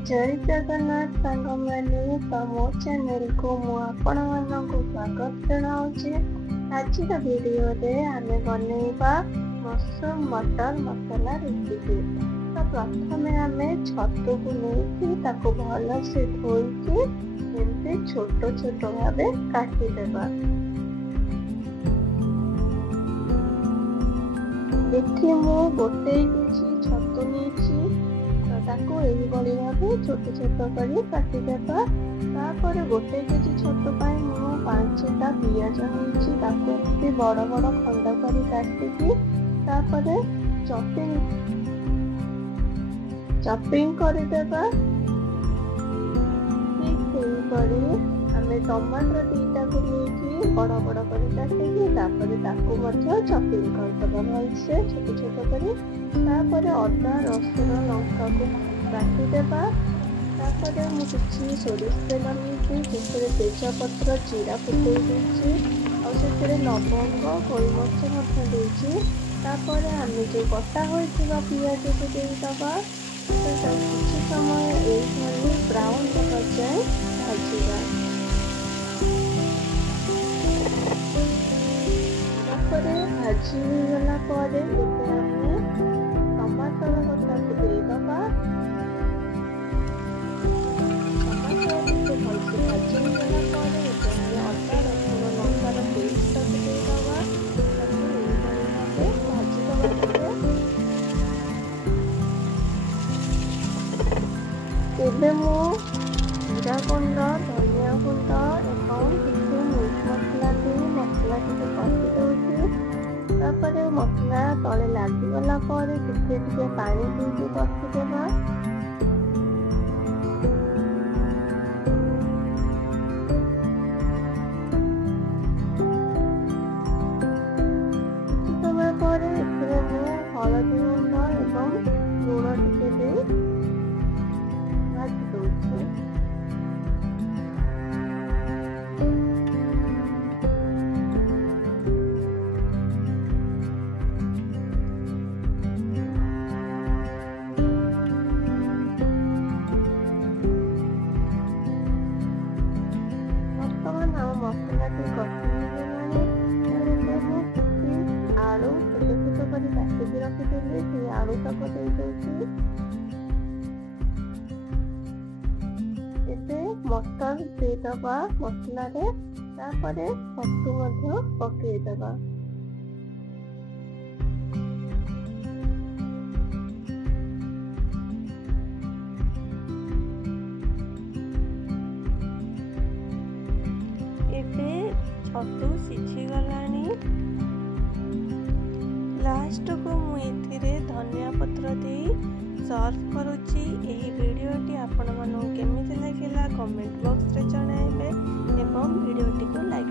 जय जगन्नाथ सांग मैंने तो मो चैनल को आपको स्वागत जनाऊँगी। आज वीडियो रे आमे बनैबा मशरूम मटर मसाला रेसिपी। तो प्रथम आमे छतु को लेके ताको भल से धोईकी एमती छोट छोट भाव काटिदेबा। एठी मु गोटे केजी छतु नहीं ताको एही बड़ी भाव छोट छोट कर काटिदेबा। तापर गोटे केजी छतु पाई मु 5टा पियाज होइछि ताको एमती बड़ बड़ खंड कर काटिकी तापर चॉपिंग करदेबा। आमे टमाटर 2टा को लेके बड़ बड़ कर काटिकी तापर ताको मध्य चॉपिंग करदेबा भलसे छोट छोट करी। तापर अदा रसुण लंका को काटिदेबा। तापर मु किछि सोरिष तेल मिसी से तेजपत्र जीरा फुटै देछि और से लवंग गोलमरिच मध्य देछि। तापर आमे जो कटा होइथिबा पियाज को देइदबा। तो किछि समय एही ब्राउन कलर जाए भाजिबा। तापर भाजी गला परे आमे टमाटर कटा को देइदबा। एबे मु जीरा गुंड धनिया गुंड एवं किसी मीट मसला दे मसला टिके कषि दउछि। तापर मसला तले लागिगला पर टिके पानी देके कषिदेबा। किछि समय पर एथिरे मु हळदी गुंड एवं लूण टिके दे भाजी दउछि। वर्तमान हम मसला कषि आलू छोट छोट कर काटिकी रखिदेली से आलू तक दे दउछि। एबे मटर देदबा मसला रे तापरे छतु मध्य पकेइदबा। एबे छतु सिझी गलानी। लास्ट को मु एथिरे धनिया पत्र दे सर्व करुच्ची। एही वीडियोटी आपण मानू केमिति लागिला कमेंट बॉक्स रे जणाइबे एवं वीडियोटी को लाइक